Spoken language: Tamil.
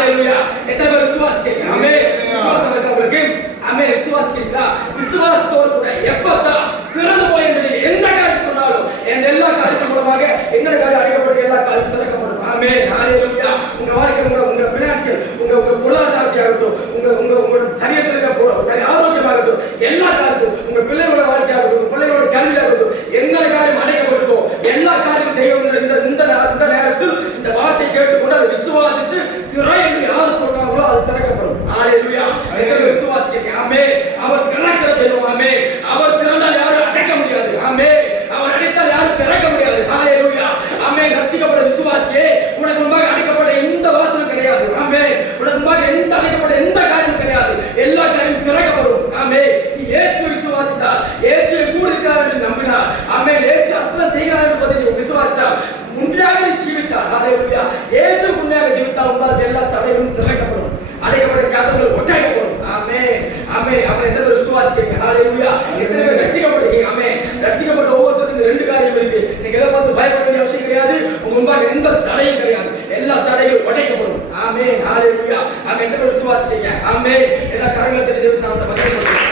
ஹalleluya. எத்தனை பேர் விசுவாசிக்கிறீங்க? ஆமென். விசுவாசம் இருக்கா உங்களுக்கு? ஆமென். விசுவாசிக்கிறீங்களா? விசுவாசத்தோடு கூட எப்பதா திறந்து போய் எந்த காரியம் சொன்னாலும் எல்லா காரியத்தின் மூலமாக எந்த காரியம் அடைக்கப்பட்ட எல்லா காரியம் திறக்கப்படும். ஆமென். ஹalleluya. உங்க வாழ்க்கை உங்க ஃபினான்சியல் உங்க பொருளாதாரத்தையாகட்டும் உங்களோட சரீரத்தில் இருக்க ஆரோக்கியமாகட்டும் எல்லா காரியத்தும் உங்க பிள்ளைகளோட வாழ்க்கையாகட்டும் உங்க பிள்ளைகளோட கல்வியாகட்டும் எந்த காரியம் அடைக்கப்பட்டிருக்கோ எல்லா காரியம் தெய்வம் இந்த நேரத்தில் இந்த வார்த்தை கேட்டுக்கொண்டு அதை விசுவாசித்து திரை என்று யார் சொன்னாங்களோ அது திறக்கப்படும். ஹalleluya. எத்தனை விசுவாசிக்கிறீங்க? ஆமென். அவர் திறக்கிற தெய்வம். ஆமென். அவர் திறந்தால் யாரும் அடக்க முடியாது. ஆமென். அவர் அடைத்தால் யாரும் திறக்க முடியாது. ஹalleluya. ஆமென். ரட்சிக்கப்பட்ட விசுவாசியே உனக்கு முன்பாக அடைக்கப்பட்ட எந்த வாசலும் கிடையாது. ஆமென். உனக்கு முன்பாக எந்த அடைக்கப்பட்ட எந்த காரியமும் கிடையாது. எல்லா காரியமும் திறக்கப்படும். ஆமென். நீ இயேசுவை விசுவாசித்தால் இயேசுவை கூட இருக்கிறார் என்று நம்பினார். ஆமென். இயேசு அற்புதம் செய்கிறார் என்பதை நீ விசுவாசித்தால் உண்மையாக நீ ஜீவித்தால் ஹalleluya. இயேசு உண்மையாக ஜீவித்தால் உங்களுக்கு எல்லா தடைகளும் திறக்கப்படும். அடைக்கப்பட்ட கதவுகள் ஒட்டப்படும். ஆமென். ஆமென். அவன் எத்தனை பேர் விசுவாசிக்கிறீங்க? ஹalleluya. எத்தனை பேர் ரட்சிக்கப்படுறீங்க? ஆமென். ரட்சிக்கப்பட்ட ஒவ்வொருத்தருக்கும் ரெண்டு காரியம் இருக்கு. நீங்க எதை பார்த்து பயப்பட வேண்டிய அவசியம் கிடையாது. உங்க முன்பாக எந்த தடையும் கிடையாது. எல்லா தடைகளும் உடைக்கப்படும். ஆமென். ஹalleluya. அவன் எத்தனை பேர் விசுவாசிக்கிறீங்க? ஆமென். எல்லா காரியங்களும் தெரிஞ்சு நான்